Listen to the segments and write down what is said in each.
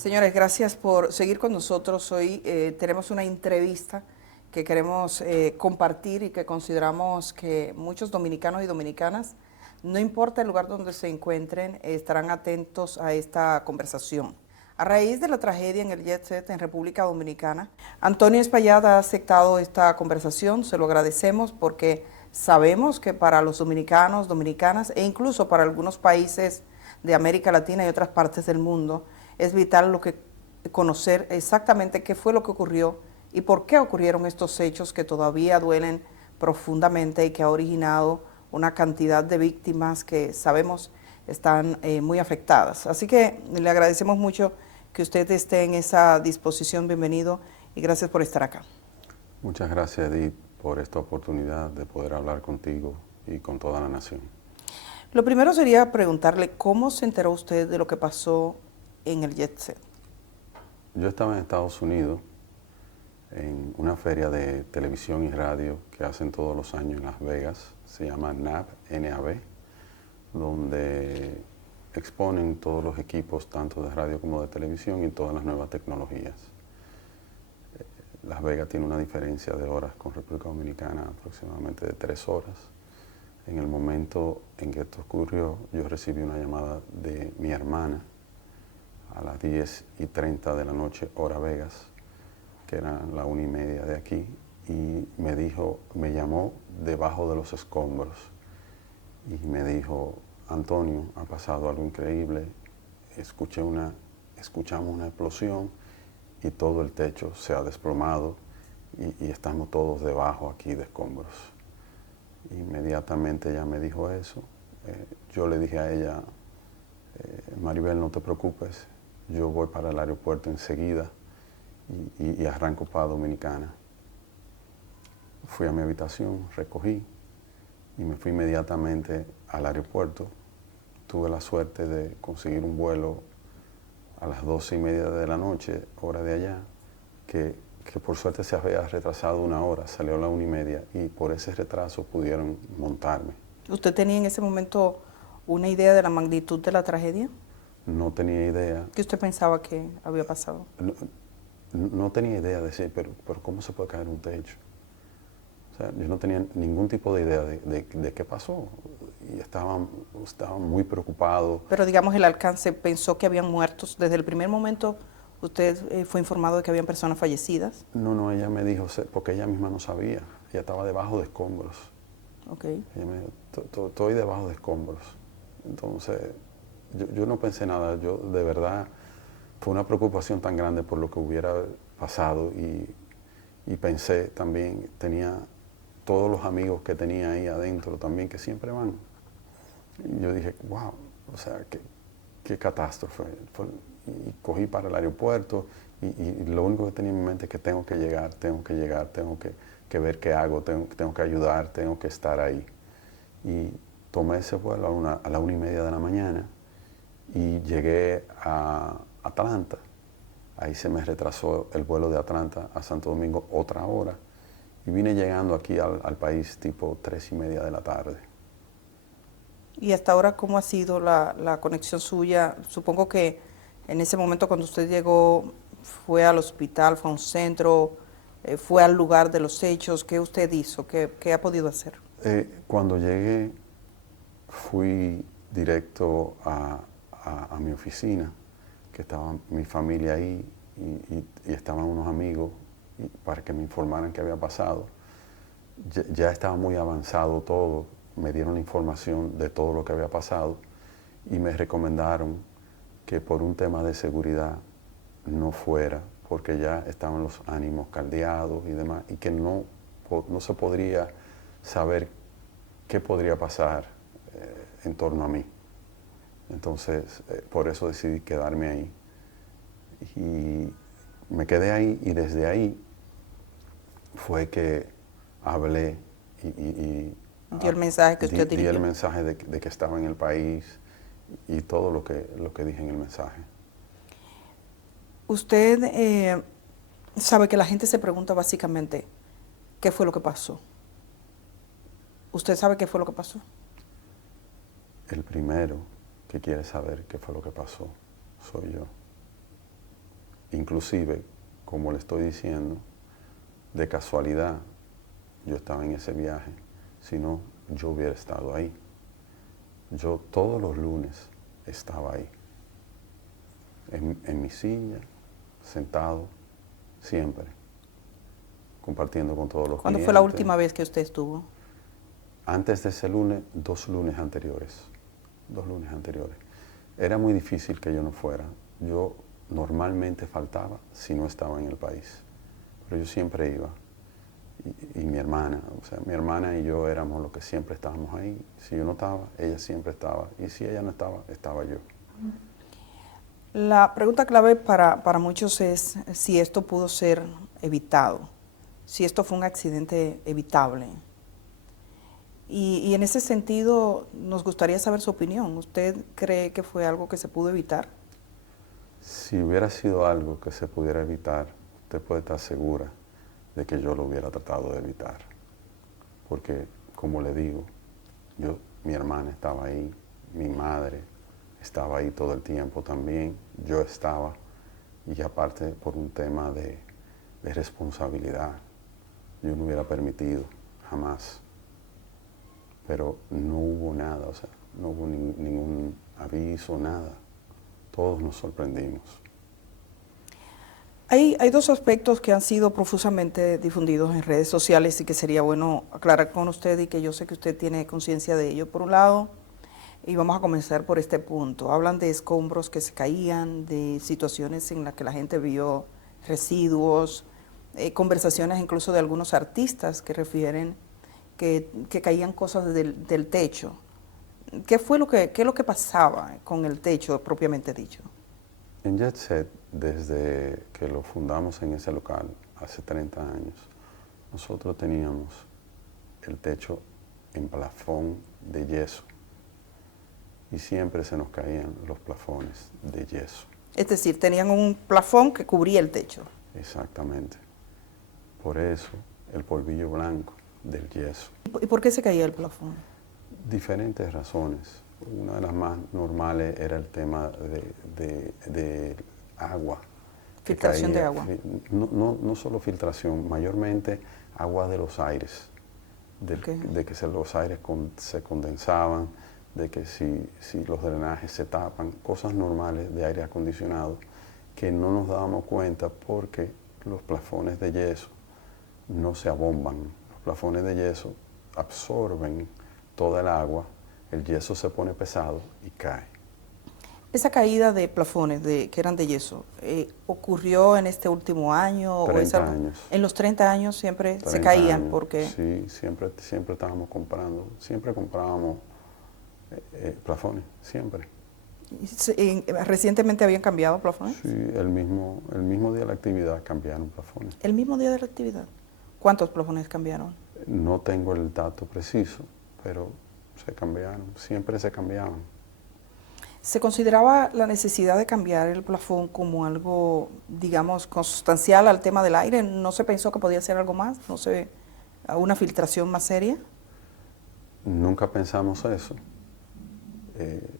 Señores, gracias por seguir con nosotros. Hoy tenemos una entrevista que queremos compartir y que consideramos que muchos dominicanos y dominicanas, no importa el lugar donde se encuentren, estarán atentos a esta conversación. A raíz de la tragedia en el Jet Set en República Dominicana, Antonio Espaillat ha aceptado esta conversación, se lo agradecemos porque sabemos que para los dominicanos, dominicanas e incluso para algunos países de América Latina y otras partes del mundo, es vital conocer exactamente qué fue lo que ocurrió y por qué ocurrieron estos hechos que todavía duelen profundamente y que ha originado una cantidad de víctimas que sabemos están muy afectadas. Así que le agradecemos mucho que usted esté en esa disposición. Bienvenido y gracias por estar acá. Muchas gracias, Edith, por esta oportunidad de poder hablar contigo y con toda la nación. Lo primero sería preguntarle cómo se enteró usted de lo que pasó en el Jet Set. Yo estaba en Estados Unidos en una feria de televisión y radio que hacen todos los años en Las Vegas, se llama NAB, donde exponen todos los equipos, tanto de radio como de televisión, y todas las nuevas tecnologías. Las Vegas tiene una diferencia de horas con República Dominicana, aproximadamente de 3 horas. En el momento en que esto ocurrió, yo recibí una llamada de mi hermana a las 10:30 de la noche, hora Vegas, que era la 1:30 de aquí, y me llamó debajo de los escombros y me dijo: Antonio, ha pasado algo increíble, escuchamos una explosión y todo el techo se ha desplomado y estamos todos debajo aquí de escombros. Inmediatamente ella me dijo eso. Yo le dije a ella: Maribel, no te preocupes, yo voy para el aeropuerto enseguida y arranco para Dominicana. Fui a mi habitación, recogí y me fui inmediatamente al aeropuerto. Tuve la suerte de conseguir un vuelo a las 12:30 de la noche, hora de allá, que por suerte se había retrasado 1 hora, salió a la 1:30 y por ese retraso pudieron montarme. ¿Usted tenía en ese momento una idea de la magnitud de la tragedia? No tenía idea. ¿Qué usted pensaba que había pasado? No tenía idea de decir, pero ¿cómo se puede caer un techo? O sea, yo no tenía ningún tipo de idea de qué pasó y estaba muy preocupado. Pero digamos el alcance, ¿pensó que habían muertos? Desde el primer momento usted fue informado de que habían personas fallecidas. No, ella me dijo, porque ella misma no sabía, ella estaba debajo de escombros. Okay. Ella me dijo, estoy debajo de escombros. Entonces, yo no pensé nada, yo de verdad, fue una preocupación tan grande por lo que hubiera pasado y pensé también, tenía todos los amigos que tenía ahí adentro también, que siempre van. Y yo dije, wow, o sea, qué catástrofe. Y cogí para el aeropuerto y lo único que tenía en mi mente es que tengo que llegar, tengo que ver qué hago, tengo que ayudar, tengo que estar ahí. Y tomé ese vuelo a la 1:30 de la mañana y llegué a Atlanta. Ahí se me retrasó el vuelo de Atlanta a Santo Domingo otra hora y vine llegando aquí al país tipo 3:30 de la tarde. ¿Y hasta ahora cómo ha sido la conexión suya? Supongo que en ese momento cuando usted llegó fue al hospital, fue a un centro, fue al lugar de los hechos. ¿Qué usted hizo? ¿Qué ha podido hacer? Cuando llegué fui directo a mi oficina, que estaba mi familia ahí y estaban unos amigos para que me informaran qué había pasado. Ya estaba muy avanzado todo, me dieron la información de todo lo que había pasado y me recomendaron que por un tema de seguridad no fuera, porque ya estaban los ánimos caldeados y demás, y que no se podría saber qué podría pasar en torno a mí. Entonces, por eso decidí quedarme ahí. Y me quedé ahí y desde ahí fue que hablé y dio el mensaje que usted dirigió. Di el mensaje de que estaba en el país y todo lo que dije en el mensaje. Usted sabe que la gente se pregunta básicamente, ¿qué fue lo que pasó? ¿Usted sabe qué fue lo que pasó? El primero que quiere saber qué fue lo que pasó soy yo. inclusive, como le estoy diciendo, de casualidad yo estaba en ese viaje, si no, yo hubiera estado ahí. Yo todos los lunes estaba ahí, en mi silla, sentado, siempre, compartiendo con todos los ¿Cuándo clientes. fue la última vez que usted estuvo? Antes de ese lunes, 2 lunes anteriores. 2 lunes anteriores. Era muy difícil que yo no fuera. Yo normalmente faltaba si no estaba en el país. Pero yo siempre iba. Y mi hermana, o sea, mi hermana y yo éramos los que siempre estábamos ahí. Si yo no estaba, ella siempre estaba. Y si ella no estaba, estaba yo. La pregunta clave para muchos es si esto pudo ser evitado, si esto fue un accidente evitable. Y en ese sentido nos gustaría saber su opinión. ¿Usted cree que fue algo que se pudo evitar? Si hubiera sido algo que se pudiera evitar, usted puede estar segura de que yo lo hubiera tratado de evitar. Porque, como le digo, mi hermana estaba ahí, mi madre estaba ahí todo el tiempo también, yo estaba, y aparte por un tema de responsabilidad, yo no hubiera permitido, jamás. Pero no hubo nada, o sea, no hubo ningún aviso, nada. Todos nos sorprendimos. Hay 2 aspectos que han sido profusamente difundidos en redes sociales y que sería bueno aclarar con usted y que yo sé que usted tiene conciencia de ello. Por un lado, y vamos a comenzar por este punto, hablan de escombros que se caían, de situaciones en las que la gente vio residuos, conversaciones incluso de algunos artistas que refieren que caían cosas del techo. ¿Qué es lo que pasaba con el techo propiamente dicho? En Jet Set, desde que lo fundamos en ese local, hace 30 años, nosotros teníamos el techo en plafón de yeso y siempre se nos caían los plafones de yeso. Es decir, tenían un plafón que cubría el techo. Exactamente. Por eso el polvillo blanco del yeso. ¿Y por qué se caía el plafón? Diferentes razones. Una de las más normales era el tema de agua. Filtración de agua. No solo filtración, mayormente agua de los aires. De que los aires se condensaban, de que si los drenajes se tapan, cosas normales de aire acondicionado que no nos dábamos cuenta porque los plafones de yeso no se abomban. Los plafones de yeso absorben toda el agua, el yeso se pone pesado y cae. Esa caída de plafones que eran de yeso, ¿ocurrió en este último año? 30 años. En los 30 años siempre se 30 caían, años. porque... Sí, siempre estábamos comprando, siempre comprábamos plafones, siempre. ¿Recientemente habían cambiado plafones? Sí, el mismo día de la actividad cambiaron plafones. ¿El mismo día de la actividad? ¿Cuántos plafones cambiaron? No tengo el dato preciso, pero se cambiaron, siempre se cambiaban. ¿Se consideraba la necesidad de cambiar el plafón como algo, digamos, consustancial al tema del aire? ¿No se pensó que podía ser algo más? ¿No se una filtración más seria? Nunca pensamos eso.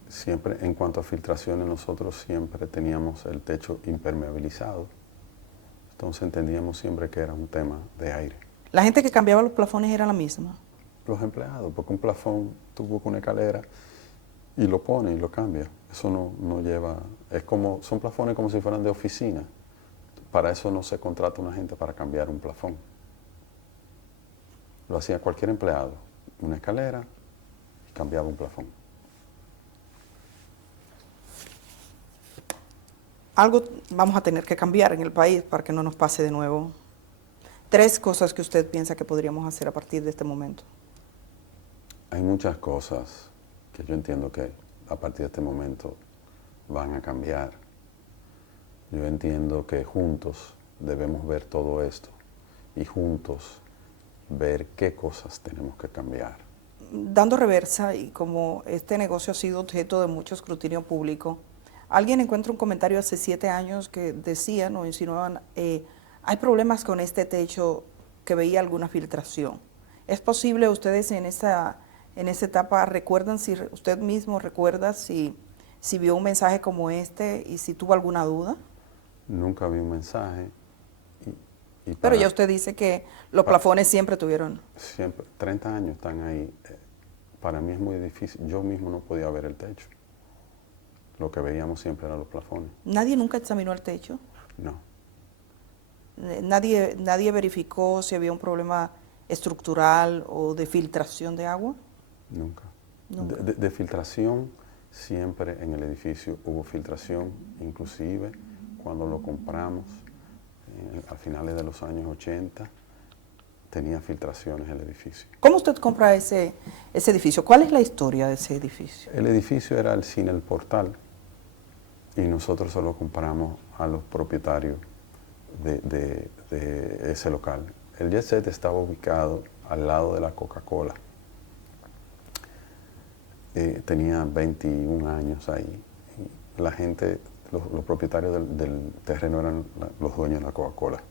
Siempre, en cuanto a filtraciones, nosotros siempre teníamos el techo impermeabilizado. Entonces entendíamos siempre que era un tema de aire. ¿La gente que cambiaba los plafones era la misma? Los empleados, porque un plafón, tú buscas una escalera y lo pone y lo cambia. Eso no lleva, son plafones como si fueran de oficina. Para eso no se contrata una gente para cambiar un plafón. Lo hacía cualquier empleado, una escalera y cambiaba un plafón. Algo vamos a tener que cambiar en el país para que no nos pase de nuevo. 3 cosas que usted piensa que podríamos hacer a partir de este momento. Hay muchas cosas que yo entiendo que a partir de este momento van a cambiar. Yo entiendo que juntos debemos ver todo esto y juntos ver qué cosas tenemos que cambiar. Dando reversa, y como este negocio ha sido objeto de mucho escrutinio público, alguien encuentra un comentario hace 7 años que decían o insinuaban, hay problemas con este techo, que veía alguna filtración. ¿Es posible ustedes en esa etapa recuerdan, si usted mismo recuerda si vio un mensaje como este y si tuvo alguna duda? nunca vi un mensaje. Y Pero ya usted dice que los plafones siempre tuvieron. Siempre, 30 años están ahí. Para mí es muy difícil. Yo mismo no podía ver el techo. Lo que veíamos siempre eran los plafones. ¿Nadie nunca examinó el techo? No, ¿Nadie verificó si había un problema estructural o de filtración de agua? nunca. Nunca. De filtración, siempre en el edificio hubo filtración, inclusive cuando lo compramos, a finales de los años 80, tenía filtraciones el edificio. ¿Cómo usted compra ese edificio? ¿Cuál es la historia de ese edificio? El edificio era el cine El Portal y nosotros solo compramos a los propietarios de ese local. El Jet Set estaba ubicado al lado de la Coca-Cola. Tenía 21 años ahí. Y la gente, los propietarios del terreno eran los dueños de la Coca-Cola.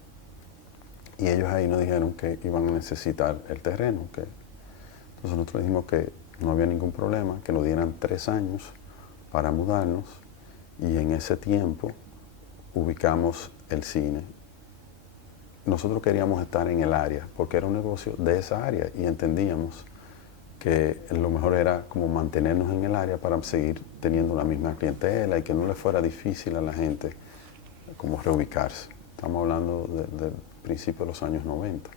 Y ellos ahí nos dijeron que iban a necesitar el terreno. Entonces nosotros dijimos que no había ningún problema, que nos dieran 3 años para mudarnos. Y en ese tiempo ubicamos el cine. Nosotros queríamos estar en el área, porque era un negocio de esa área y entendíamos que lo mejor era como mantenernos en el área para seguir teniendo la misma clientela y que no le fuera difícil a la gente como reubicarse. Estamos hablando del principio de los años 90.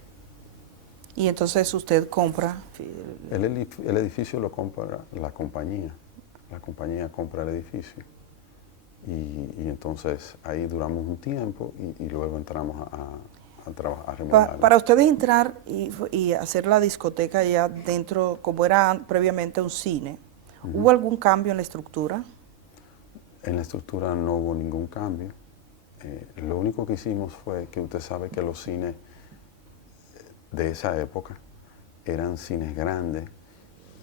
Y entonces usted compra. El edificio lo compra la compañía. La compañía compra el edificio. Y entonces ahí duramos un tiempo y luego entramos a trabajar, a remodelar. Para ustedes entrar y hacer la discoteca ya dentro, como era previamente un cine, ¿hubo algún cambio en la estructura? En la estructura no hubo ningún cambio. Lo único que hicimos fue que usted sabe que los cines de esa época eran cines grandes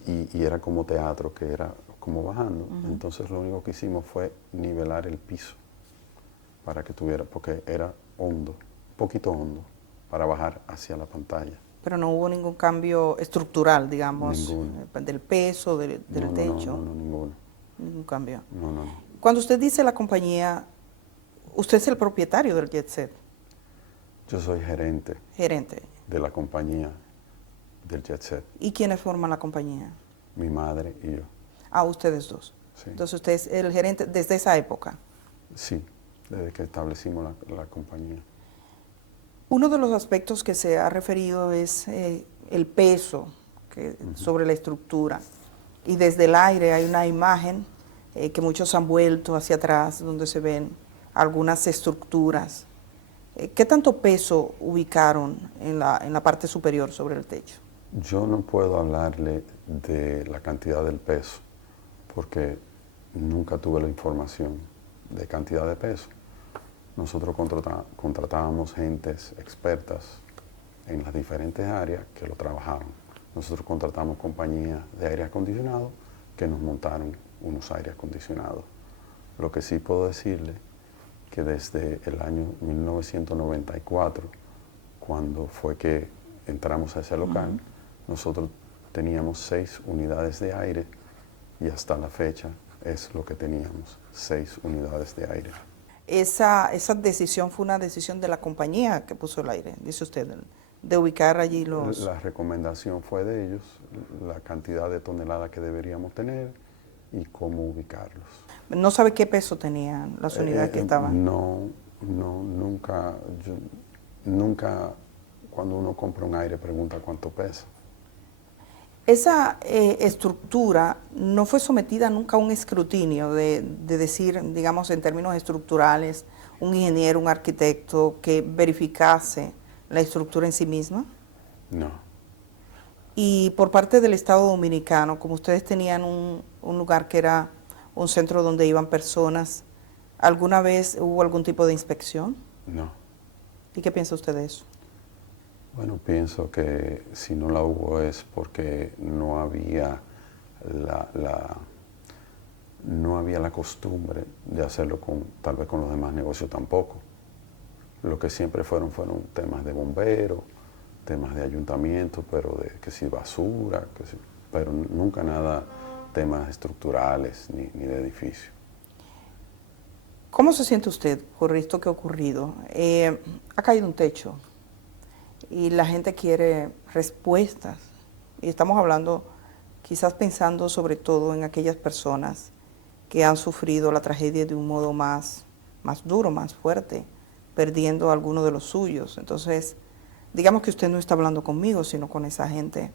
y era como teatro, que era como bajando. Entonces lo único que hicimos fue nivelar el piso para que tuviera, porque era hondo, un poquito hondo, para bajar hacia la pantalla. Pero no hubo ningún cambio estructural, digamos, Ninguno. del peso, del techo. No, ninguno. Ningún cambio. No. Cuando usted dice la compañía, usted es el propietario del Jet Set. Yo soy gerente Gerente. de la compañía del Jet Set. ¿Y quiénes forman la compañía? Mi madre y yo. Ah, ustedes dos. Sí. Entonces usted es el gerente desde esa época. Sí, desde que establecimos la compañía. Uno de los aspectos que se ha referido es el peso sobre la estructura. Y desde el aire hay una imagen que muchos han vuelto hacia atrás, donde se ven algunas estructuras. ¿Qué tanto peso ubicaron en la parte superior sobre el techo? Yo no puedo hablarle de la cantidad del peso, porque nunca tuve la información de cantidad de peso. Nosotros contratábamos gentes expertas en las diferentes áreas que lo trabajaban. Nosotros contratamos compañías de aire acondicionado que nos montaron unos aires acondicionados. Lo que sí puedo decirle que desde el año 1994, cuando fue que entramos a ese local, nosotros teníamos 6 unidades de aire y hasta la fecha es lo que teníamos, 6 unidades de aire. Esa decisión fue una decisión de la compañía que puso el aire, dice usted, de ubicar allí los... La recomendación fue de ellos, la cantidad de toneladas que deberíamos tener y cómo ubicarlos. ¿No sabe qué peso tenían las unidades que estaban? Nunca cuando uno compra un aire pregunta cuánto pesa. Esa estructura no fue sometida nunca a un escrutinio de decir, digamos, en términos estructurales, un ingeniero, un arquitecto que verificase la estructura en sí misma. No. Y por parte del Estado Dominicano, como ustedes tenían un lugar que era un centro donde iban personas, ¿alguna vez hubo algún tipo de inspección? No. ¿Y qué piensa usted de eso? Bueno, pienso que si no la hubo es porque no había la costumbre de hacerlo tal vez con los demás negocios tampoco. Lo que siempre fueron temas de bomberos, temas de ayuntamiento, pero que si basura, pero nunca nada temas estructurales ni de edificio. ¿Cómo se siente usted por esto que ha ocurrido? Ha caído un techo y la gente quiere respuestas. Y estamos hablando, quizás pensando sobre todo en aquellas personas que han sufrido la tragedia de un modo más duro, más fuerte, perdiendo a alguno de los suyos. Entonces, digamos que usted no está hablando conmigo, sino con esa gente.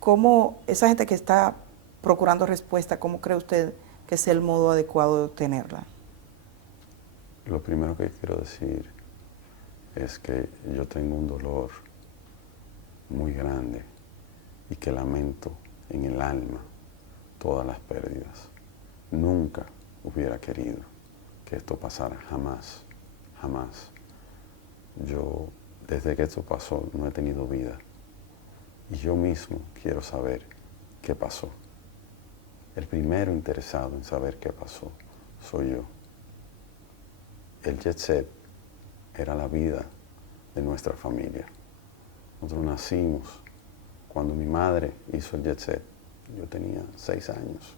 ¿Cómo esa gente que está procurando respuesta, cómo cree usted que es el modo adecuado de obtenerla? Lo primero que quiero decir es que yo tengo un dolor muy grande y que lamento en el alma todas las pérdidas. Nunca hubiera querido que esto pasara, jamás, jamás. Yo, desde que esto pasó, no he tenido vida. Y yo mismo quiero saber qué pasó. El primero interesado en saber qué pasó soy yo. El jet set era la vida de nuestra familia. Nosotros nacimos cuando mi madre hizo el jet set. Yo tenía 6 años.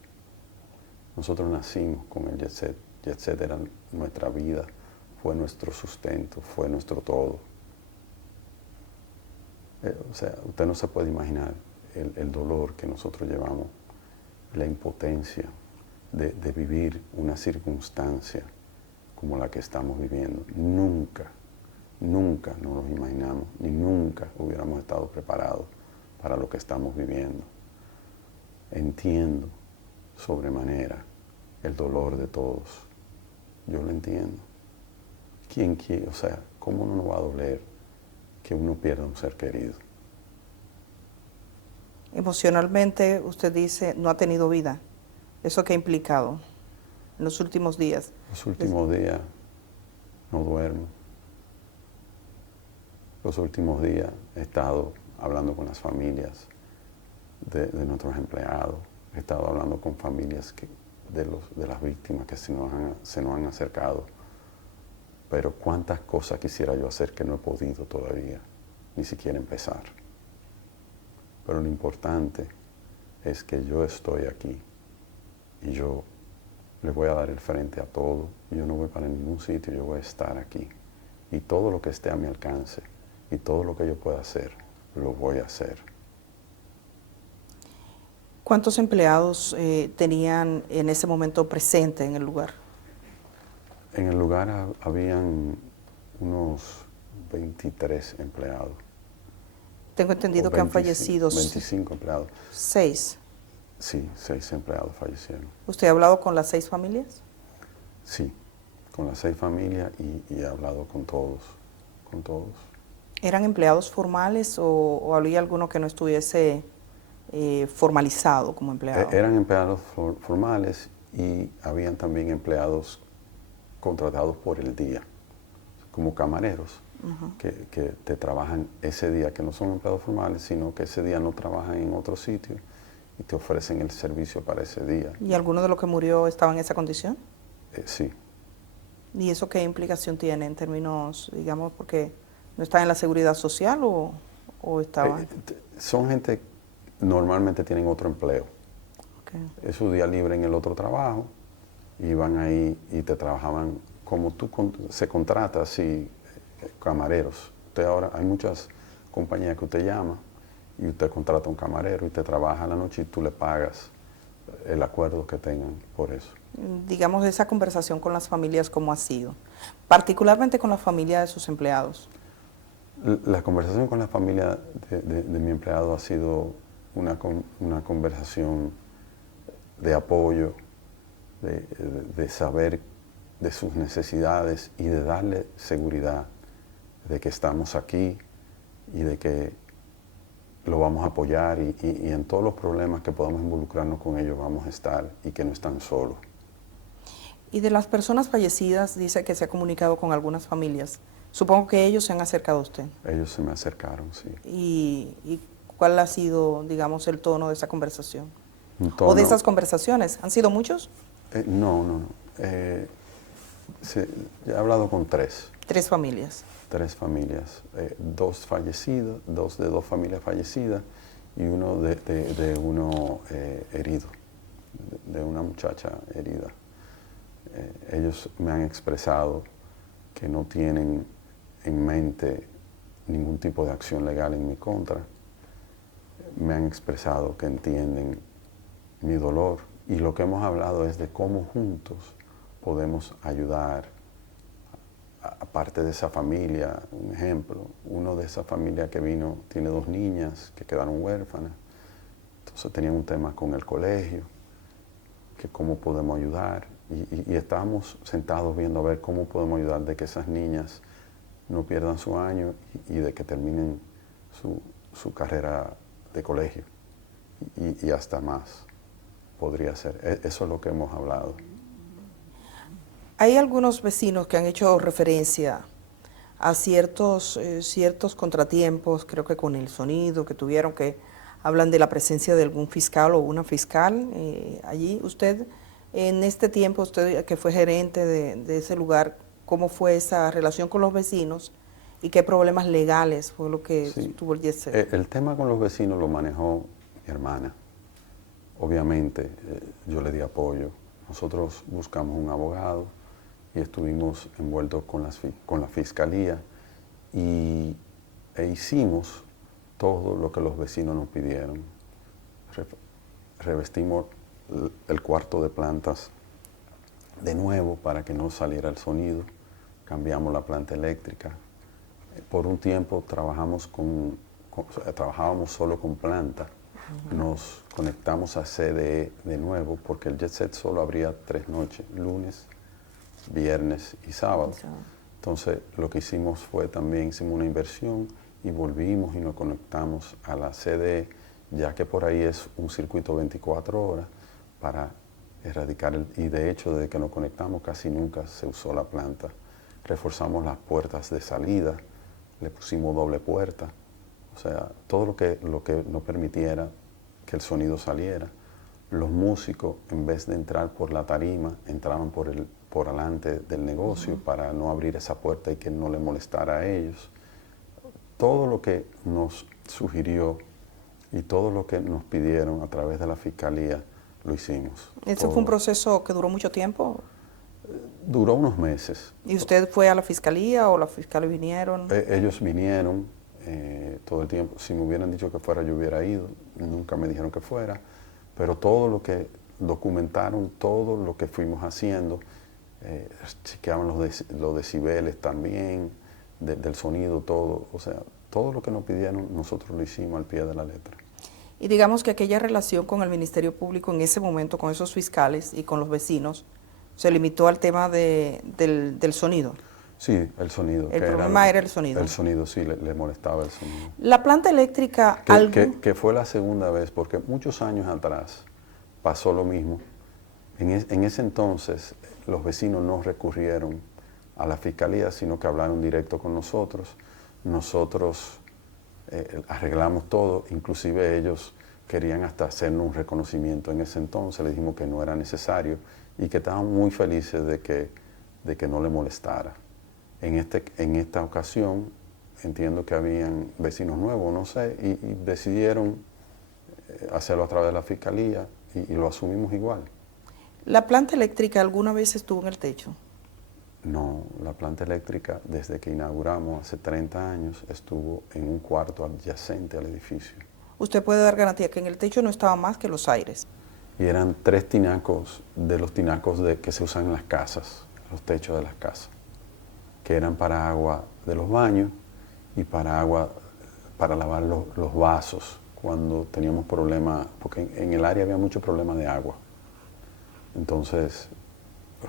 Nosotros nacimos con el jet set. Jet set era nuestra vida, fue nuestro sustento, fue nuestro todo. O sea, usted no se puede imaginar el dolor que nosotros llevamos, la impotencia de vivir una circunstancia como la que estamos viviendo. Nunca, nunca nos lo imaginamos, ni nunca hubiéramos estado preparados para lo que estamos viviendo. Entiendo sobremanera el dolor de todos. Yo lo entiendo. ¿Quién quiere? O sea, ¿cómo no nos va a doler que uno pierda un ser querido? Emocionalmente, usted dice, no ha tenido vida. ¿Eso qué ha implicado en los últimos días? Los últimos días no duermo. Los últimos días he estado hablando con las familias de nuestros empleados. He estado hablando con familias de las víctimas que se nos han acercado. Pero cuántas cosas quisiera yo hacer que no he podido todavía, ni siquiera empezar. Pero lo importante es que yo estoy aquí y yo le voy a dar el frente a todo. Yo no voy para ningún sitio, yo voy a estar aquí. Y todo lo que esté a mi alcance y todo lo que yo pueda hacer, lo voy a hacer. ¿Cuántos empleados tenían en ese momento presente en el lugar? En el lugar habían unos 23 empleados. Tengo entendido que han fallecido 25 empleados. 6. Sí, 6 empleados fallecieron. ¿Usted ha hablado con las 6 familias? Sí, con las 6 familias y he hablado con todos, ¿Eran empleados formales o había alguno que no estuviese formalizado como empleado? Eran empleados formales y habían también empleados contratados por el día, como camareros, que te trabajan ese día, que no son empleados formales, sino que ese día no trabajan en otro sitio y te ofrecen el servicio para ese día. ¿Y alguno de los que murió estaba en esa condición? Sí. ¿Y eso qué implicación tiene en términos, digamos, porque no está en la seguridad social o estaba? Son gente que normalmente tienen otro empleo. Okay. Es su día libre en el otro trabajo y van ahí y te trabajaban como tú se contrata así, camareros. Usted ahora hay muchas compañías que usted llama y usted contrata a un camarero y te trabaja a la noche y tú le pagas el acuerdo que tengan por eso. Digamos, esa conversación con las familias, ¿cómo ha sido? Particularmente con la familia de sus empleados. La conversación con la familia de mi empleado ha sido una conversación de apoyo, de saber de sus necesidades y de darle seguridad de que estamos aquí y de que lo vamos a apoyar y en todos los problemas que podamos involucrarnos con ellos vamos a estar y que no están solos. Y de las personas fallecidas, dice que se ha comunicado con algunas familias. Supongo que ellos se han acercado a usted. Ellos se me acercaron, sí. ¿Y cuál ha sido, digamos, el tono de esa conversación? ¿O de esas conversaciones? ¿Han sido muchos? No. He hablado con 3. 3 familias. 3 familias. 2 fallecidos, 2 de 2 familias fallecidas y uno de uno herido, de una muchacha herida. Ellos me han expresado que no tienen en mente ningún tipo de acción legal en mi contra. Me han expresado que entienden mi dolor y lo que hemos hablado es de cómo juntos podemos ayudar a parte de esa familia. Un ejemplo, uno de esa familia que vino tiene 2 niñas que quedaron huérfanas, entonces tenían un tema con el colegio, que cómo podemos ayudar, y estábamos sentados viendo a ver cómo podemos ayudar de que esas niñas no pierdan su año y de que terminen su carrera de colegio y hasta más podría ser. Eso es lo que hemos hablado. Hay algunos vecinos que han hecho referencia a ciertos contratiempos, creo que con el sonido que tuvieron, que hablan de la presencia de algún fiscal o una fiscal allí. Usted, en este tiempo, usted que fue gerente de ese lugar, ¿cómo fue esa relación con los vecinos y qué problemas legales fue lo que tuvo el Jet Set? El tema con los vecinos lo manejó mi hermana. Obviamente, yo le di apoyo. Nosotros buscamos un abogado y estuvimos envueltos con la fiscalía e hicimos todo lo que los vecinos nos pidieron. Revestimos el cuarto de plantas de nuevo para que no saliera el sonido. Cambiamos la planta eléctrica. Por un tiempo trabajábamos solo con planta. Nos conectamos a CDE de nuevo porque el Jet Set solo abría 3 noches, lunes, viernes y sábado. Entonces lo que hicimos fue también hicimos una inversión y volvimos y nos conectamos a la CDE, ya que por ahí es un circuito 24 horas para erradicar y de hecho desde que nos conectamos casi nunca se usó la planta. Reforzamos las puertas de salida, le pusimos doble puerta, o sea, todo lo que nos permitiera que el sonido saliera. Los músicos, en vez de entrar por la tarima, entraban por delante del negocio para no abrir esa puerta y que no le molestara a ellos. Todo lo que nos sugirió y todo lo que nos pidieron a través de la fiscalía, lo hicimos. ¿Eso fue un proceso que duró mucho tiempo? Duró unos meses. ¿Y usted fue a la fiscalía o los fiscales vinieron? Ellos vinieron todo el tiempo. Si me hubieran dicho que fuera, yo hubiera ido. Nunca me dijeron que fuera. Pero todo lo que documentaron, todo lo que fuimos haciendo, chequeaban los decibeles también, del sonido, todo. O sea, todo lo que nos pidieron, nosotros lo hicimos al pie de la letra. Y digamos que aquella relación con el Ministerio Público en ese momento, con esos fiscales y con los vecinos, se limitó al tema del sonido. Sí, el sonido. El problema era el sonido. El sonido, sí, le molestaba el sonido. La planta eléctrica... Que fue la segunda vez, porque muchos años atrás pasó lo mismo. En ese entonces los vecinos no recurrieron a la fiscalía, sino que hablaron directo con nosotros. Nosotros arreglamos todo, inclusive ellos querían hasta hacernos un reconocimiento en ese entonces. Les dijimos que no era necesario y que estaban muy felices de que no le molestara. En esta ocasión entiendo que habían vecinos nuevos, no sé, y decidieron hacerlo a través de la fiscalía y lo asumimos igual. ¿La planta eléctrica alguna vez estuvo en el techo? No, la planta eléctrica desde que inauguramos hace 30 años estuvo en un cuarto adyacente al edificio. ¿Usted puede dar garantía que en el techo no estaba más que los aires? Y eran 3 tinacos de los tinacos que se usan en las casas, los techos de las casas, que eran para agua de los baños y para agua para lavar los vasos cuando teníamos problemas, porque en el área había mucho problema de agua. Entonces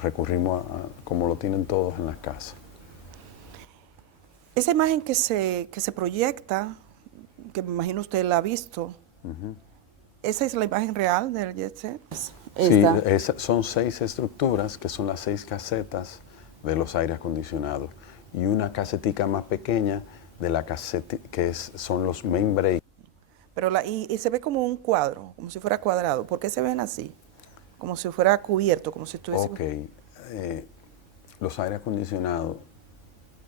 recurrimos como lo tienen todos en las casas. Esa imagen que se proyecta, que me imagino usted la ha visto, ¿esa es la imagen real del Jet Set? Sí, son 6 estructuras que son las 6 casetas de los aires acondicionados y una casetica más pequeña de la caseta son los main break. Pero y se ve como un cuadro, como si fuera cuadrado. ¿Por qué se ven así? Como si fuera cubierto, como si estuviese... Ok, los aires acondicionados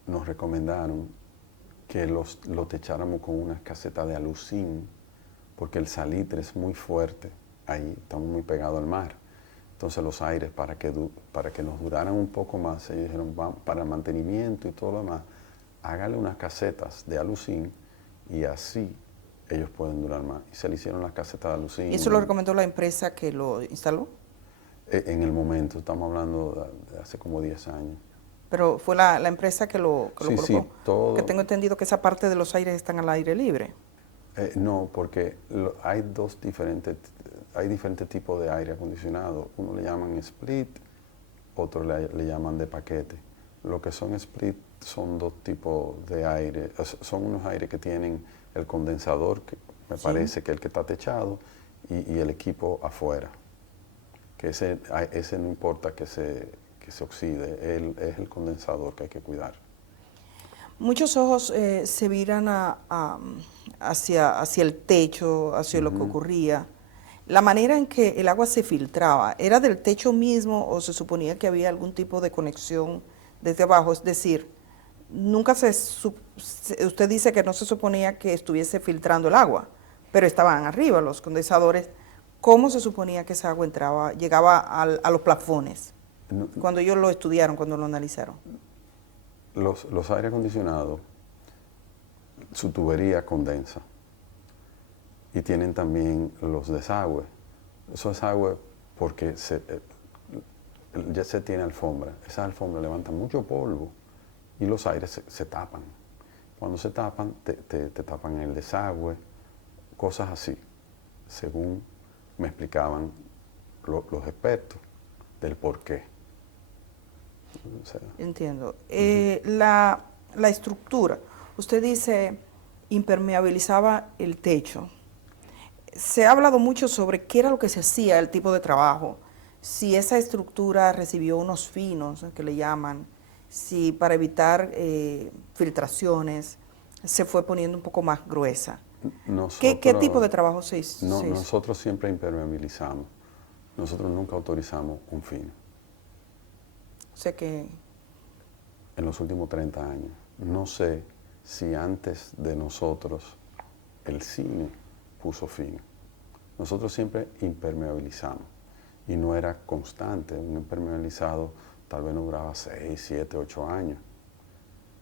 nos recomendaron que lo techáramos con una caseta de aluzinc porque el salitre es muy fuerte, ahí estamos muy pegados al mar. Entonces los aires, para que nos duraran un poco más, ellos dijeron, para el mantenimiento y todo lo demás, hágale unas casetas de alucín y así ellos pueden durar más. Y se le hicieron las casetas de alucín. ¿Y eso lo recomendó la empresa que lo instaló? En el momento, estamos hablando de hace como 10 años. Pero fue la empresa que lo Sí, colocó. sí, todo. Que tengo entendido que esa parte de los aires están al aire libre. No, porque hay diferentes tipos de aire acondicionado. Uno le llaman split, otro le llaman de paquete. Lo que son split son dos tipos de aire. Son unos aires que tienen el condensador, que me parece que es el que está techado, y el equipo afuera. Que ese no importa que se oxide, es el condensador que hay que cuidar. Muchos ojos se viran hacia el techo, hacia lo que ocurría. La manera en que el agua se filtraba, ¿era del techo mismo o se suponía que había algún tipo de conexión desde abajo? Es decir, nunca usted dice que no se suponía que estuviese filtrando el agua, pero estaban arriba los condensadores. ¿Cómo se suponía que esa agua llegaba a los plafones? Cuando ellos lo estudiaron, cuando lo analizaron. Los aire acondicionados, su tubería condensa y tienen también los desagües. Esos desagües, porque el jet set tiene alfombra, esas alfombras levantan mucho polvo y los aires se tapan. Cuando se tapan, te tapan el desagüe, cosas así, según me explicaban los expertos del por qué. O sea, entiendo. La estructura, usted dice impermeabilizaba el techo. Se ha hablado mucho sobre qué era lo que se hacía, el tipo de trabajo, si esa estructura recibió unos finos, que le llaman, si para evitar filtraciones se fue poniendo un poco más gruesa. ¿Qué tipo de trabajo se hizo? Nosotros siempre impermeabilizamos. Nosotros nunca autorizamos un fino. O sea que... En los últimos 30 años. No sé si antes de nosotros el cine puso fino. Nosotros siempre impermeabilizamos y no era constante. Un impermeabilizado tal vez no duraba 6, 7, 8 años.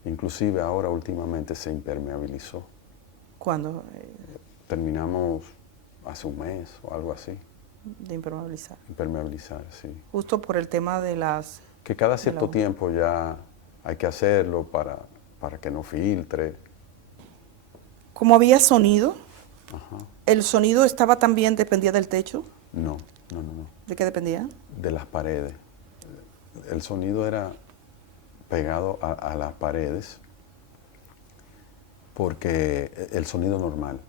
Inclusive ahora últimamente se impermeabilizó. ¿Cuándo? Terminamos hace un mes o algo así. De impermeabilizar. Impermeabilizar, sí. Justo por el tema de las... Que cada cierto tiempo ya hay que hacerlo para que no filtre. ¿Cómo había sonido? Ajá. ¿El sonido dependía del techo? No. ¿De qué dependía? De las paredes. El sonido era pegado a las paredes porque el sonido normal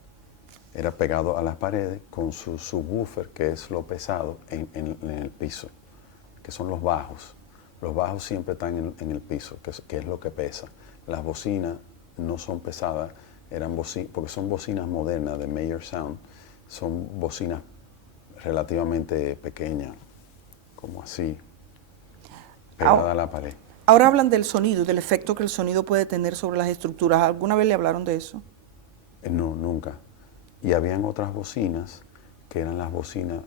era pegado a las paredes con su subwoofer, que es lo pesado, en el piso, que son los bajos. Los bajos siempre están en el piso, que es lo que pesa. Las bocinas no son pesadas, porque son bocinas modernas de Mayer Sound, son bocinas relativamente pequeñas, como así, pegadas a la pared. Ahora hablan del sonido, del efecto que el sonido puede tener sobre las estructuras. ¿Alguna vez le hablaron de eso? No, nunca. Y habían otras bocinas, que eran las bocinas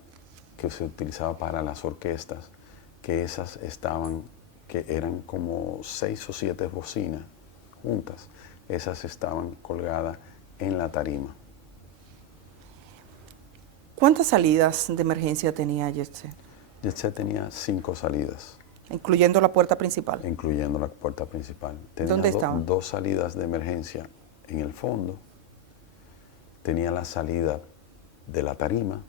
que se utilizaban para las orquestas, que que eran como 6 o 7 bocinas juntas. Esas estaban colgadas en la tarima. ¿Cuántas salidas de emergencia tenía JetSet? JetSet tenía 5 salidas. ¿Incluyendo la puerta principal? Incluyendo la puerta principal. Tenía ¿Dónde estaban? 2 salidas de emergencia en el fondo. Tenía la salida de la tarima.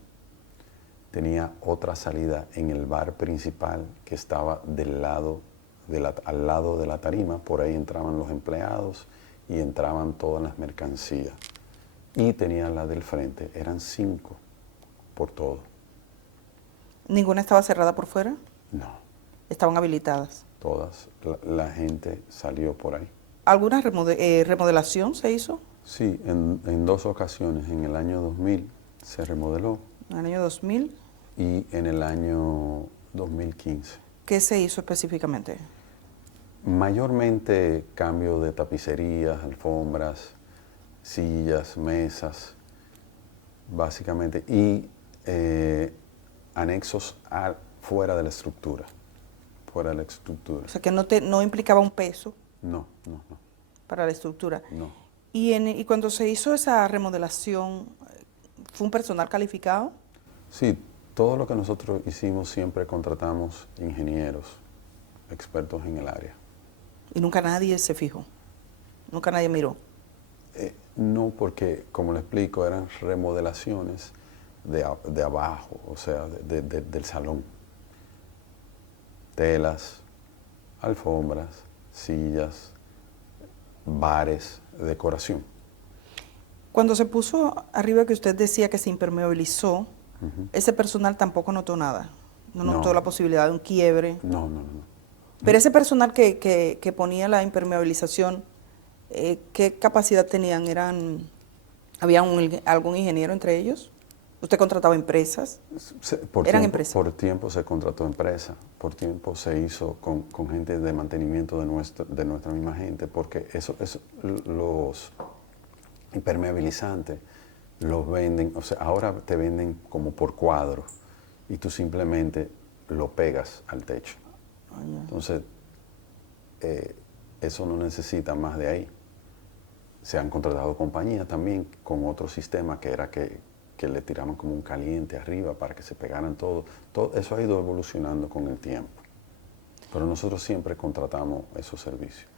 Tenía otra salida en el bar principal que estaba al lado de la tarima. Por ahí entraban los empleados y entraban todas las mercancías. Y tenía la del frente. Eran 5 por todo. ¿Ninguna estaba cerrada por fuera? No. ¿Estaban habilitadas? Todas. La gente salió por ahí. ¿Alguna remodelación se hizo? Sí, en 2 ocasiones. En el año 2000 se remodeló. ¿En el año 2000? Y en el año 2015. ¿Qué se hizo específicamente? Mayormente cambio de tapicerías, alfombras, sillas, mesas, básicamente. Y anexos fuera de la estructura, fuera de la estructura. O sea, que no implicaba un peso No, para la estructura. no. Y cuando se hizo esa remodelación, ¿fue un personal calificado? Sí, todo lo que nosotros hicimos siempre contratamos ingenieros, expertos en el área. Y nunca nadie se fijó, nunca nadie miró. No, porque, como le explico, eran remodelaciones de abajo, o sea, del salón. Telas, alfombras, sillas, bares, decoración. Cuando se puso arriba que usted decía que se impermeabilizó, ese personal tampoco notó nada. No notó No. la posibilidad de un quiebre. No. Pero ese personal que ponía la impermeabilización, ¿qué capacidad tenían? ¿Había algún ingeniero entre ellos? ¿Usted contrataba empresas? ¿Eran empresas? Por tiempo se contrató empresa, por tiempo se hizo con gente de mantenimiento de nuestra misma gente, porque los impermeabilizantes los venden, o sea, ahora te venden como por cuadro y tú simplemente lo pegas al techo. Entonces, eso no necesita más de ahí. Se han contratado compañías también con otro sistema que era que le tiraban como un caliente arriba para que se pegaran todo. Todo eso ha ido evolucionando con el tiempo. Pero nosotros siempre contratamos esos servicios.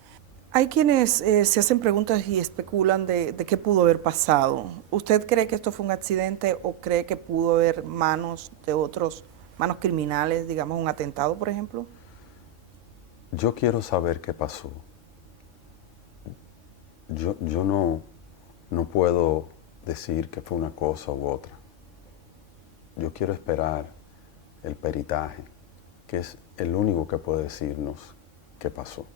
Hay quienes se hacen preguntas y especulan de qué pudo haber pasado. ¿Usted cree que esto fue un accidente o cree que pudo haber manos de otros, manos criminales, digamos un atentado, por ejemplo? Yo quiero saber qué pasó. Yo no puedo decir que fue una cosa u otra. Yo quiero esperar el peritaje, que es el único que puede decirnos qué pasó.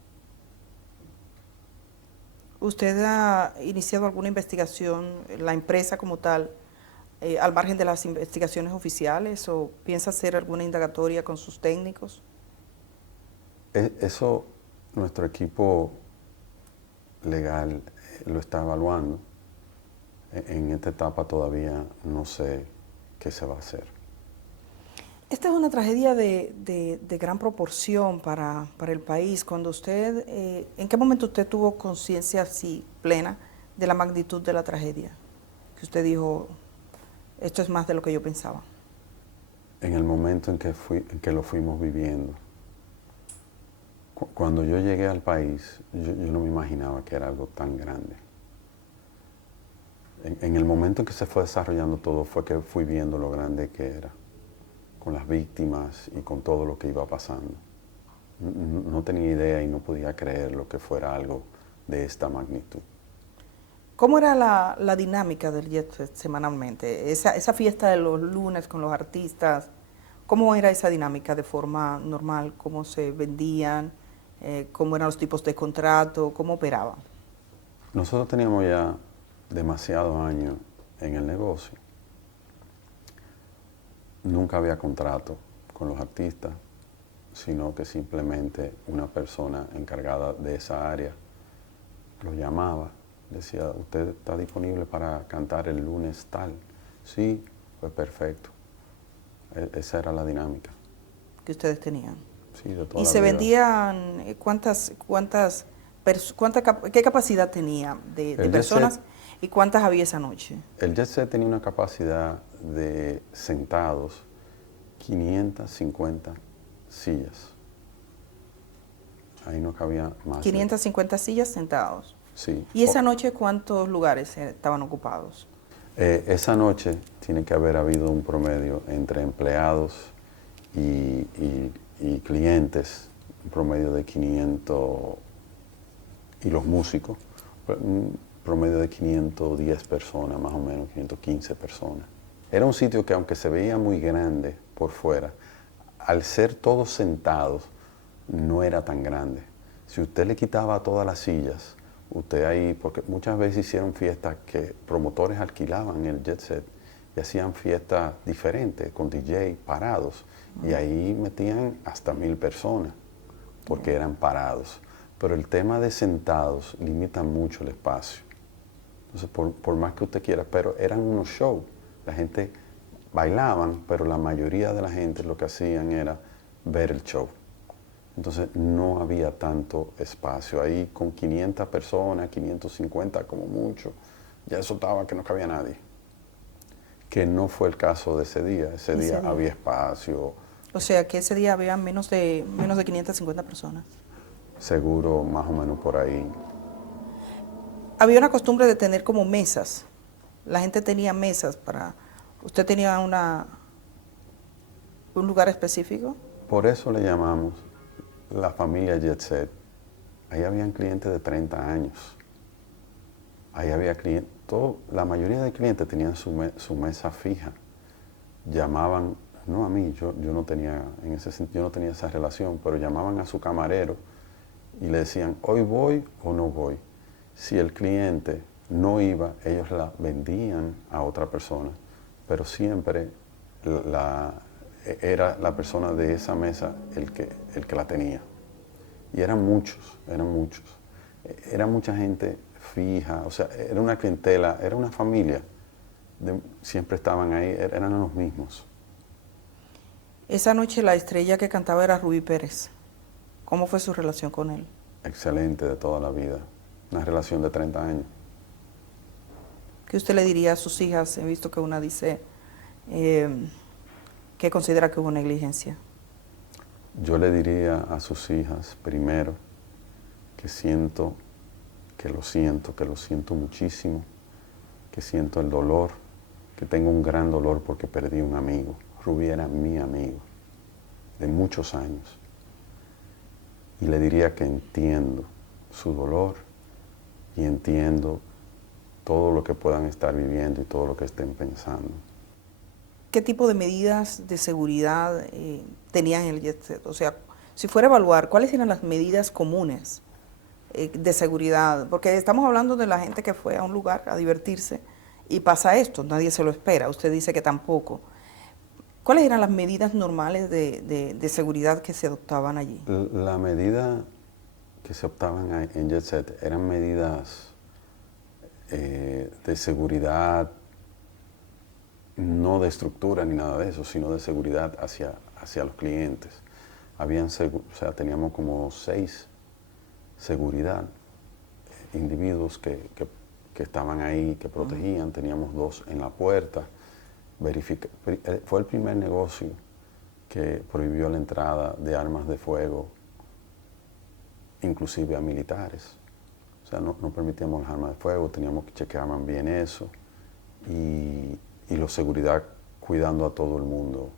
¿Usted ha iniciado alguna investigación, la empresa como tal, al margen de las investigaciones oficiales, o piensa hacer alguna indagatoria con sus técnicos? Eso nuestro equipo legal lo está evaluando. En esta etapa todavía no sé qué se va a hacer. Esta es una tragedia de gran proporción para el país. Cuando usted, ¿en qué momento usted tuvo conciencia así plena de la magnitud de la tragedia? Que usted dijo, esto es más de lo que yo pensaba. En el momento en que lo fuimos viviendo. Cuando yo llegué al país, yo no me imaginaba que era algo tan grande. En el momento en que se fue desarrollando todo fue que fui viendo lo grande que era, con las víctimas y con todo lo que iba pasando. No tenía idea y no podía creer lo que fuera algo de esta magnitud. ¿Cómo era la dinámica del Jet Set semanalmente? Esa fiesta de los lunes con los artistas, ¿cómo era esa dinámica de forma normal? ¿Cómo se vendían? ¿Cómo eran los tipos de contrato? ¿Cómo operaban? Nosotros teníamos ya demasiados años en el negocio. Nunca había contrato con los artistas, sino que simplemente una persona encargada de esa área lo llamaba, decía, ¿usted está disponible para cantar el lunes tal? Sí, pues perfecto. Esa era la dinámica. Que ustedes tenían. Sí, de toda ¿Y la se vida. vendían qué capacidad tenía de personas y cuántas había esa noche? El Jet Set tenía una capacidad de sentados 550 sillas. Ahí no cabía más. 550 sillas sentados. Sí. ¿Y esa noche cuántos lugares estaban ocupados? Esa noche tiene que haber habido un promedio entre empleados y clientes, un promedio de 500, y los músicos, un promedio de 510 personas, más o menos 515 personas. Era un sitio que, aunque se veía muy grande por fuera, al ser todos sentados, no era tan grande. Si usted le quitaba todas las sillas, usted ahí, porque muchas veces hicieron fiestas que promotores alquilaban el Jet Set y hacían fiestas diferentes, con DJ parados, y ahí metían hasta 1000 personas, porque eran parados. Pero el tema de sentados limita mucho el espacio. Entonces, por más que usted quiera, pero eran unos shows. La gente bailaban, pero la mayoría de la gente lo que hacían era ver el show. Entonces no había tanto espacio. Ahí con 500 personas, 550 como mucho, ya eso estaba que no cabía nadie. Que no fue el caso de ese día. Ese día había espacio. O sea, que ese día había menos de 550 personas. Seguro, más o menos por ahí. Había una costumbre de tener como mesas. La gente tenía mesas para... ¿Usted tenía un lugar específico? Por eso le llamamos la familia Jet Set. Ahí habían clientes de 30 años. Ahí había clientes, la mayoría de clientes tenían su mesa fija. Llamaban, no a mí, yo no tenía, en ese sentido, yo no tenía esa relación, pero llamaban a su camarero y le decían, hoy voy o no voy. Si el cliente no iba, ellos la vendían a otra persona, pero siempre era la persona de esa mesa el que la tenía. Y eran muchos. Era mucha gente fija, o sea, era una clientela, era una familia. Siempre estaban ahí, eran los mismos. Esa noche la estrella que cantaba era Rubí Pérez. ¿Cómo fue su relación con él? Excelente, de toda la vida. Una relación de 30 años. ¿Qué usted le diría a sus hijas? He visto que una dice que considera que hubo negligencia. Yo le diría a sus hijas, primero, que lo siento muchísimo, que siento el dolor, que tengo un gran dolor porque perdí un amigo. Rubí era mi amigo, de muchos años. Y le diría que entiendo su dolor y entiendo todo lo que puedan estar viviendo y todo lo que estén pensando. ¿Qué tipo de medidas de seguridad tenían en el Jet Set? O sea, si fuera a evaluar, ¿cuáles eran las medidas comunes de seguridad? Porque estamos hablando de la gente que fue a un lugar a divertirse y pasa esto, nadie se lo espera, usted dice que tampoco. ¿Cuáles eran las medidas normales de seguridad que se adoptaban allí? La medida que se optaban en Jet Set eran medidas de seguridad, no de estructura ni nada de eso, sino de seguridad hacia los clientes. Teníamos como 6 seguridad, individuos que estaban ahí, que protegían, teníamos 2 en la puerta. Fue el primer negocio que prohibió la entrada de armas de fuego, inclusive a militares. O sea, no permitíamos las armas de fuego, teníamos que chequear bien eso. Y la seguridad cuidando a todo el mundo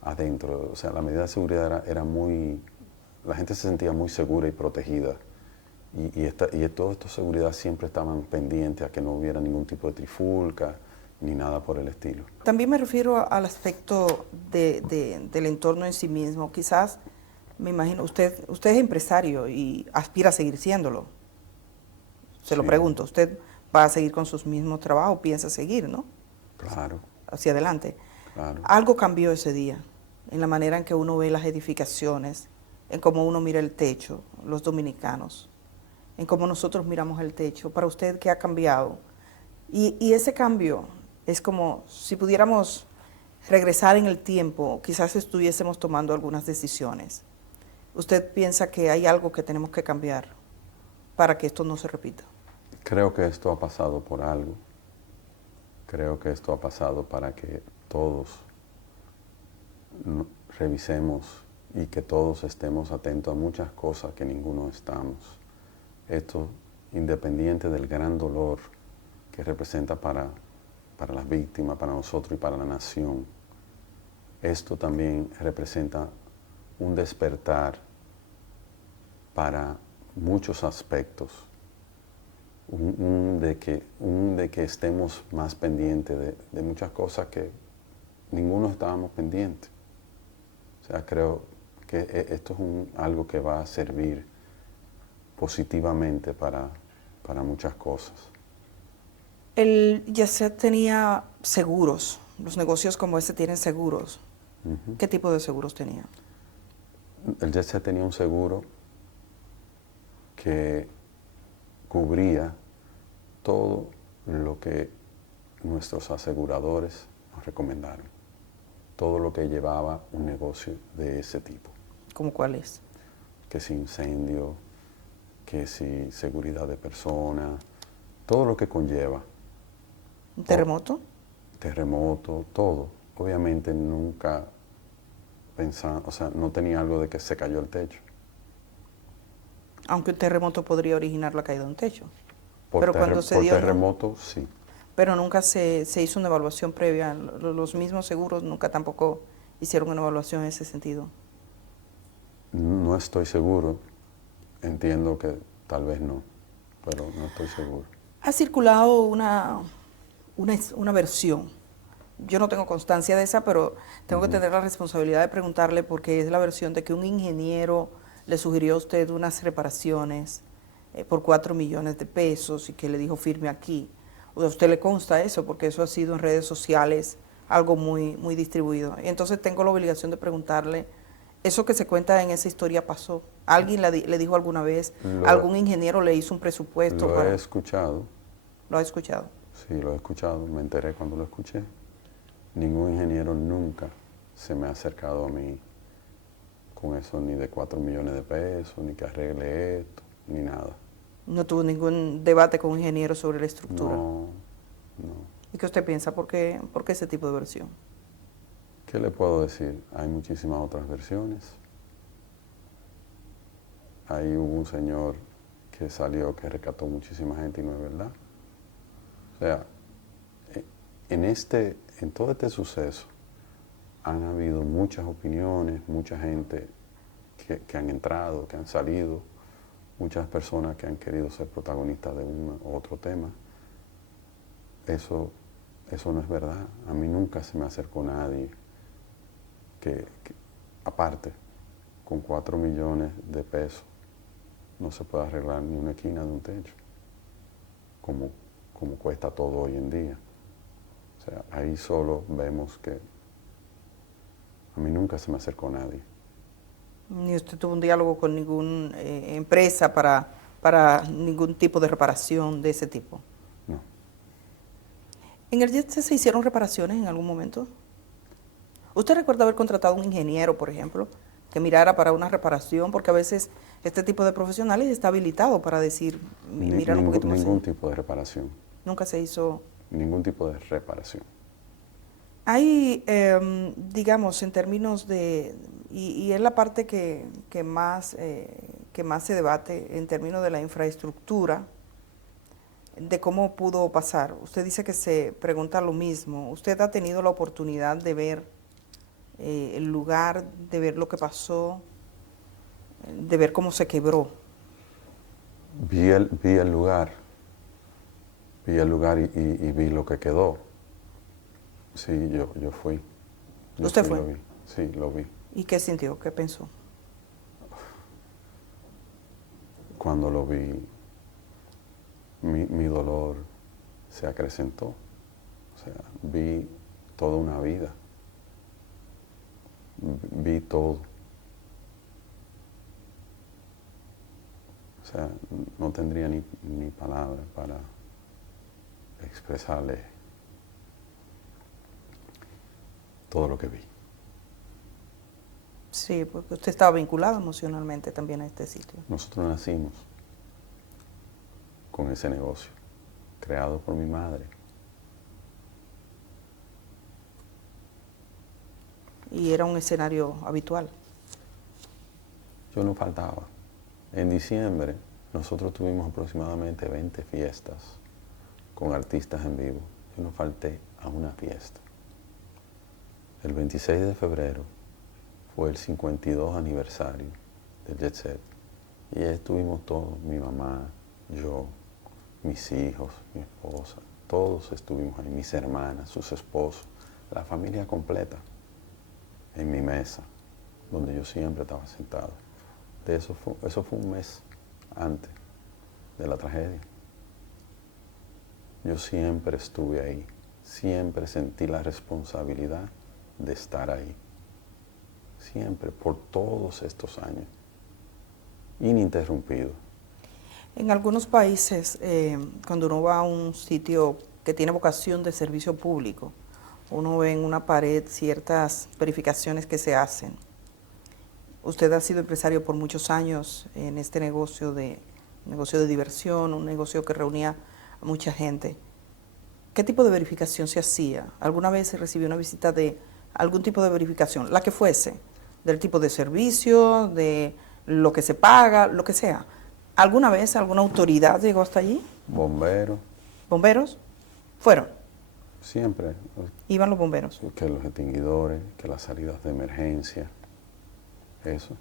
adentro. O sea, la medida de seguridad era muy... La gente se sentía muy segura y protegida. Y toda esta seguridad siempre estaban pendientes a que no hubiera ningún tipo de trifulca ni nada por el estilo. También me refiero al aspecto del entorno en sí mismo. Quizás, me imagino, usted es empresario y aspira a seguir siéndolo. Se lo pregunto, ¿usted va a seguir con sus mismos trabajos? ¿Piensa seguir, no? Claro. Hacia adelante. Claro. Algo cambió ese día, en la manera en que uno ve las edificaciones, en cómo uno mira el techo, los dominicanos, en cómo nosotros miramos el techo. Para usted, ¿qué ha cambiado? Y ese cambio es como si pudiéramos regresar en el tiempo, quizás estuviésemos tomando algunas decisiones. ¿Usted piensa que hay algo que tenemos que cambiar para que esto no se repita? Creo que esto ha pasado por algo. Creo que esto ha pasado para que todos revisemos y que todos estemos atentos a muchas cosas que ninguno estamos. Esto independiente del gran dolor que representa para las víctimas, para nosotros y para la nación. Esto también representa un despertar para muchos aspectos, de que estemos más pendientes de muchas cosas que ninguno estábamos pendientes. O sea, creo que esto es algo que va a servir positivamente para muchas cosas. El Jet Set tenía seguros, los negocios como este tienen seguros. ¿Qué tipo de seguros tenía? El Jet Set tenía un seguro que cubría todo lo que nuestros aseguradores nos recomendaron. todo lo que llevaba un negocio de ese tipo. ¿Cómo cuál es? Que si incendio, que si seguridad de personas, todo lo que conlleva. ¿Un terremoto? Terremoto, todo. Obviamente nunca pensaba, o sea, no tenía algo de que se cayó el techo. Aunque un terremoto podría originar la caída de un techo. Por, Pero cuando se por dio, ¿no? terremoto, sí. Pero nunca se hizo una evaluación previa. Los mismos seguros nunca tampoco hicieron una evaluación en ese sentido. No estoy seguro. Entiendo que tal vez no, pero no estoy seguro. Ha circulado una versión. Yo no tengo constancia de esa, pero tengo que tener la responsabilidad de preguntarle porque es la versión de que un ingeniero le sugirió a usted unas reparaciones por 4 millones de pesos y que le dijo firme aquí. O sea, a usted le consta eso porque eso ha sido en redes sociales algo muy, muy distribuido. Y entonces tengo la obligación de preguntarle, ¿eso que se cuenta en esa historia pasó? ¿Alguien le dijo alguna vez? ¿Algún ingeniero le hizo un presupuesto? Lo he escuchado. ¿Lo ha escuchado? Sí, lo he escuchado. Me enteré cuando lo escuché. Ningún ingeniero nunca se me ha acercado a mí con eso, ni de 4 millones de pesos, ni que arregle esto, ni nada. ¿No tuvo ningún debate con un ingeniero sobre la estructura? No, no. ¿Y qué usted piensa? ¿Por qué ese tipo de versión? ¿Qué le puedo decir? Hay muchísimas otras versiones. Ahí hubo un señor que salió que rescató muchísima gente y no es verdad. O sea, en todo este suceso han habido muchas opiniones, mucha gente que han entrado, que han salido, muchas personas que han querido ser protagonistas de un u otro tema. Eso no es verdad. A mí nunca se me acercó nadie que aparte, con 4 millones de pesos no se puede arreglar ni una esquina de un techo, como cuesta todo hoy en día. O sea, ahí solo vemos que a mí nunca se me acercó nadie. ¿Ni usted tuvo un diálogo con ninguna empresa para ningún tipo de reparación de ese tipo? No. ¿En el JET se hicieron reparaciones en algún momento? ¿Usted recuerda haber contratado a un ingeniero, por ejemplo, que mirara para una reparación? Porque a veces este tipo de profesionales está habilitado para decir, mirar un poquito más. Ningún tipo de reparación. Nunca se hizo. Ningún tipo de reparación. Hay, digamos, en términos de, y es la parte que más se debate en términos de la infraestructura, de cómo pudo pasar. Usted dice que se pregunta lo mismo. ¿Usted ha tenido la oportunidad de ver el lugar, de ver lo que pasó, de ver cómo se quebró? Vi el lugar y vi lo que quedó. Sí, yo fui. ¿Usted sí fue? Lo vi. Sí, lo vi. ¿Y qué sintió? ¿Qué pensó? Cuando lo vi, mi dolor se acrecentó. O sea, vi toda una vida. Vi todo. O sea, no tendría ni palabras para expresarle todo lo que vi. Sí, porque usted estaba vinculado emocionalmente también a este sitio. Nosotros nacimos con ese negocio, creado por mi madre. Y era un escenario habitual. Yo no faltaba. En diciembre nosotros tuvimos aproximadamente 20 fiestas con artistas en vivo. Yo no falté a una fiesta. El 26 de febrero fue el 52 aniversario del Jet Set. Y ahí estuvimos todos, mi mamá, yo, mis hijos, mi esposa, todos estuvimos ahí, mis hermanas, sus esposos, la familia completa, en mi mesa, donde yo siempre estaba sentado. Eso fue un mes antes de la tragedia. Yo siempre estuve ahí, siempre sentí la responsabilidad de estar ahí. Siempre, por todos estos años, ininterrumpido. En algunos países, cuando uno va a un sitio que tiene vocación de servicio público, uno ve en una pared ciertas verificaciones que se hacen. Usted ha sido empresario por muchos años en este negocio de diversión, un negocio que reunía a mucha gente. ¿Qué tipo de verificación se hacía? ¿Alguna vez se recibió una visita de algún tipo de verificación, la que fuese, del tipo de servicio, de lo que se paga, lo que sea? ¿Alguna vez alguna autoridad llegó hasta allí? Bomberos, ¿Bomberos? ¿Fueron? siempre, ¿Iban los bomberos? que los extinguidores, que las salidas de emergencia, eso.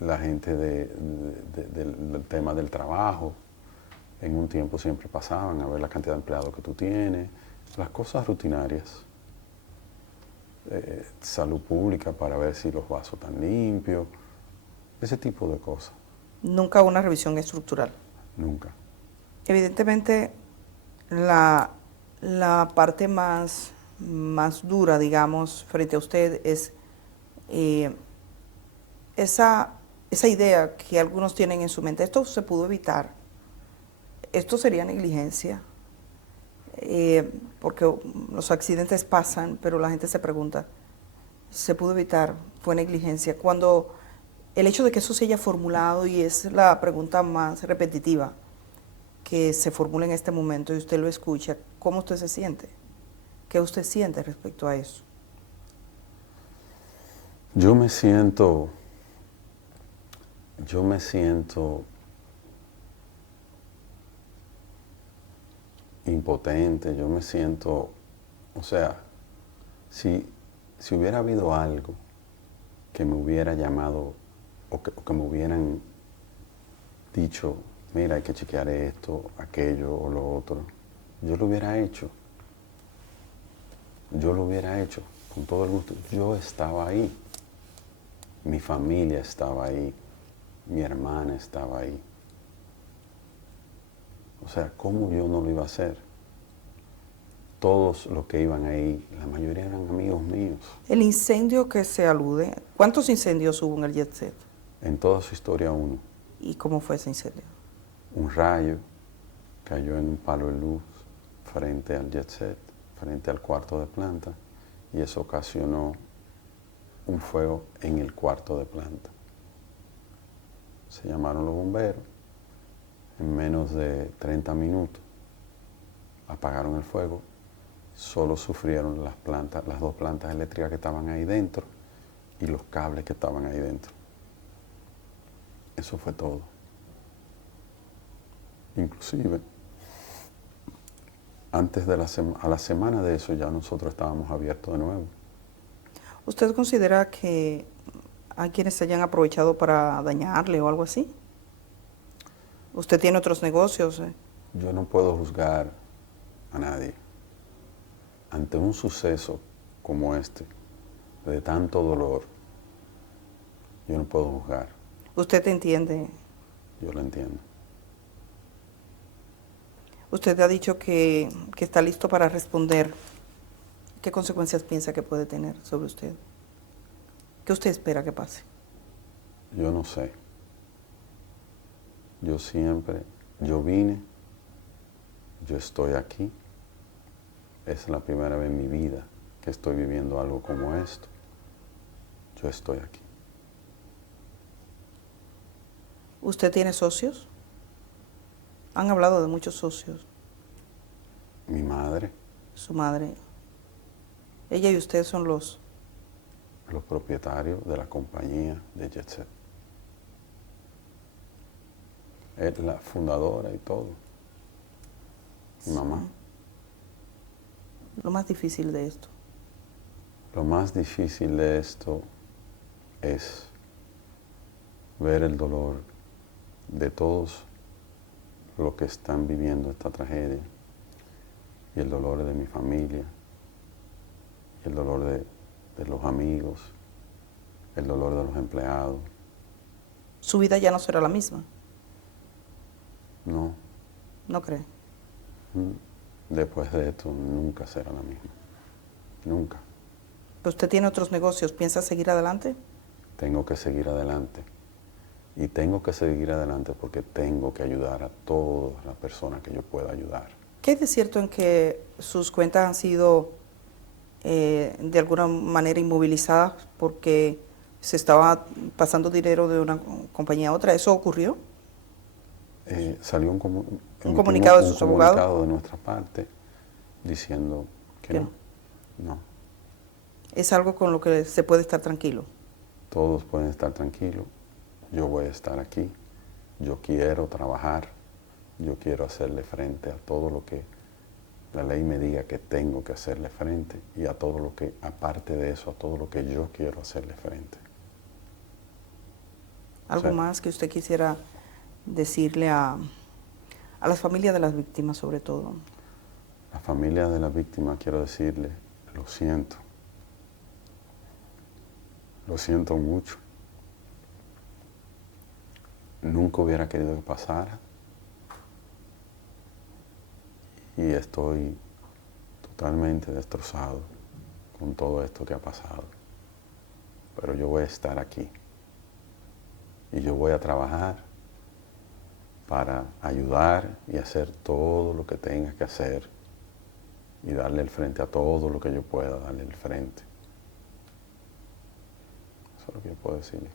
La gente del tema del trabajo, en un tiempo siempre pasaban a ver la cantidad de empleados que tú tienes, las cosas rutinarias. Salud pública para ver si los vasos están limpios, ese tipo de cosas. Nunca una revisión estructural. Nunca. Evidentemente, la parte más dura, digamos, frente a usted es esa idea que algunos tienen en su mente. Esto se pudo evitar. Esto sería negligencia. Porque los accidentes pasan, pero la gente se pregunta, ¿se pudo evitar? ¿Fue negligencia? Cuando el hecho de que eso se haya formulado, y es la pregunta más repetitiva que se formula en este momento y usted lo escucha, ¿cómo usted se siente? ¿Qué usted siente respecto a eso? Yo me siento impotente, yo me siento, o sea, si hubiera habido algo que me hubiera llamado o que me hubieran dicho, mira, hay que chequear esto, aquello o lo otro, yo lo hubiera hecho. Yo lo hubiera hecho con todo el gusto. Yo estaba ahí, mi familia estaba ahí, mi hermana estaba ahí. O sea, ¿cómo yo no lo iba a hacer? Todos los que iban ahí, la mayoría eran amigos míos. El incendio que se alude, ¿cuántos incendios hubo en el Jet Set? En toda su historia uno. ¿Y cómo fue ese incendio? Un rayo cayó en un palo de luz frente al Jet Set, frente al cuarto de planta, y eso ocasionó un fuego en el cuarto de planta. Se llamaron los bomberos, en menos de 30 minutos apagaron el fuego, solo sufrieron las dos plantas eléctricas que estaban ahí dentro y los cables que estaban ahí dentro. Eso fue todo. Inclusive, antes de a la semana de eso ya nosotros estábamos abiertos de nuevo. ¿Usted considera que hay quienes se hayan aprovechado para dañarle o algo así? ¿Usted tiene otros negocios? Yo no puedo juzgar a nadie. Ante un suceso como este, de tanto dolor, yo no puedo juzgar. ¿Usted entiende? Yo lo entiendo. Usted ha dicho que está listo para responder. ¿Qué consecuencias piensa que puede tener sobre usted? ¿Qué usted espera que pase? Yo no sé. Yo vine, yo estoy aquí. Es la primera vez en mi vida que estoy viviendo algo como esto. Yo estoy aquí. ¿Usted tiene socios? Han hablado de muchos socios. Mi madre. Su madre. Ella y usted son los propietarios de la compañía de Jet Set. Es la fundadora y todo. Mi mamá. Lo más difícil de esto. Lo más difícil de esto es ver el dolor de todos los que están viviendo esta tragedia y el dolor de mi familia, y el dolor de los amigos, el dolor de los empleados. ¿Su vida ya no será la misma? No. ¿No cree? Después de esto nunca será la misma. Nunca. ¿Pero usted tiene otros negocios? ¿Piensa seguir adelante? Tengo que seguir adelante. Y tengo que seguir adelante porque tengo que ayudar a todas las personas que yo pueda ayudar. ¿Qué es de cierto en que sus cuentas han sido de alguna manera inmovilizadas porque se estaba pasando dinero de una compañía a otra? ¿Eso ocurrió? Salió ¿Un comunicado de un sus abogados? comunicado de nuestra parte diciendo que ¿Qué? no, no. ¿Es algo con lo que se puede estar tranquilo? Todos pueden estar tranquilos, yo voy a estar aquí, yo quiero trabajar, yo quiero hacerle frente a todo lo que la ley me diga que tengo que hacerle frente y a todo lo que, aparte de eso, a todo lo que yo quiero hacerle frente. ¿Algo Sí. más que usted quisiera decirle a las familias de las víctimas sobre todo? La familia de la víctima, quiero decirle, lo siento. Lo siento mucho. Nunca hubiera querido que pasara. Y estoy totalmente destrozado con todo esto que ha pasado. Pero yo voy a estar aquí. Y yo voy a trabajar para ayudar y hacer todo lo que tenga que hacer y darle el frente a todo lo que yo pueda darle el frente. Eso es lo que yo puedo decirle.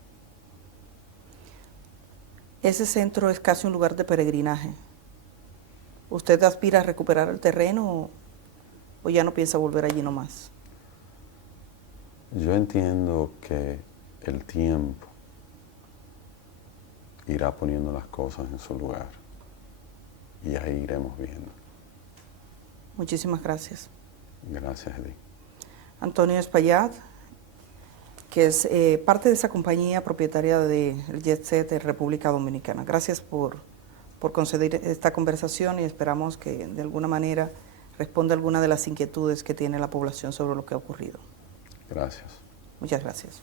Ese centro es casi un lugar de peregrinaje. ¿Usted aspira a recuperar el terreno o ya no piensa volver allí nomás? Yo entiendo que el tiempo irá poniendo las cosas en su lugar y ahí iremos viendo. Muchísimas gracias. Gracias, Edith. Antonio Espaillat, que es parte de esa compañía propietaria del Jet Set de República Dominicana. Gracias por conceder esta conversación y esperamos que de alguna manera responda alguna de las inquietudes que tiene la población sobre lo que ha ocurrido. Gracias. Muchas gracias.